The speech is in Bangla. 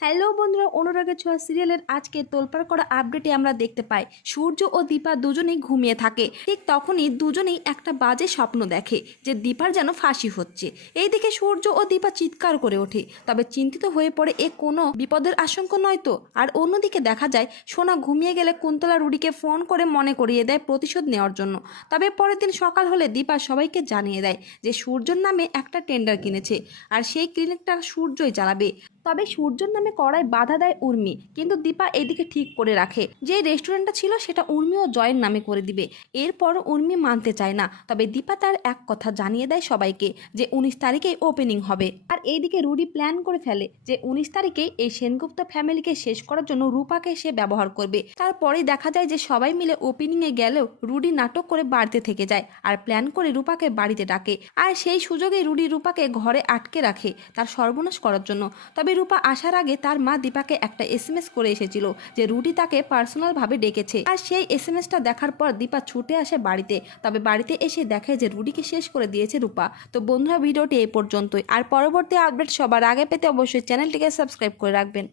হ্যালো বন্ধুরা, অনুরাগের ছোঁয়া সিরিয়ালের আজকে তোলপাড় করা আপডেটে আমরা দেখতে পাই সূর্য ও দীপা দুজনেই ঘুমিয়ে থাকে। ঠিক তখনই দুজনেই একটা বাজে স্বপ্ন দেখে যে দীপার যেন ফাঁসি হচ্ছে। এই দেখে সূর্য ও দীপা চিৎকার করে ওঠে, তবে চিন্তিত হয়ে পড়ে এ কোনো বিপদের আশঙ্কা নয় তো। আর অন্যদিকে দেখা যায় সোনা ঘুমিয়ে গেলে কুন্তলা রুডিকে ফোন করে মনে করিয়ে দেয় প্রতিশোধ নেওয়ার জন্য। তবে পরের দিন সকাল হলে দীপা সবাইকে জানিয়ে দেয় যে সূর্যর নামে একটা টেন্ডার কিনেছে আর সেই ক্লিনিকটা সূর্যই চালাবে। তবে সূর্যর নামে করায় বাধা দেয় উর্মি, কিন্তু দীপা এদিকে ঠিক করে রাখে যে রেস্টুরেন্টটা ছিল সেটা উর্মি ও জয়ের নামে করে দিবে। এরপর উর্মি মানতে চায় না, তবে দীপা তার এক কথা জানিয়ে দেয় সবাইকে যে 19 তারিখেই ওপেনিং হবে। আর এইদিকে রুডি প্ল্যান করে ফেলে যে 19 তারিখে এই সেনগুপ্ত ফ্যামিলিকে শেষ করার জন্য রূপাকে সে ব্যবহার করবে। তারপরেই দেখা যায় যে সবাই মিলে ওপেনিংয়ে গেলেও রুডি নাটক করে বাড়িতে থেকে যায় আর প্ল্যান করে রূপাকে বাড়িতে ডাকে। আর সেই সুযোগে রুডি রূপাকে ঘরে আটকে রাখে তার সর্বনাশ করার জন্য। তবে রূপা আসার আগে তার মা দীপাকে একটা এসএমএস করে এসেছিল যে রুডি তাকে পার্সোনালভাবে ডেকেছে। আর সেই এসএমএসটা দেখার পর দীপা ছুটে আসে বাড়িতে। তবে বাড়িতে এসে দেখে যে রুডিকে শেষ করে দিয়েছে রূপা। তো বন্ধুরা, ভিডিওটি এই পর্যন্তই। আর পরবর্তী আপডেট সবার আগে পেতে অবশ্যই চ্যানেলটিকে সাবস্ক্রাইব করে রাখবেন।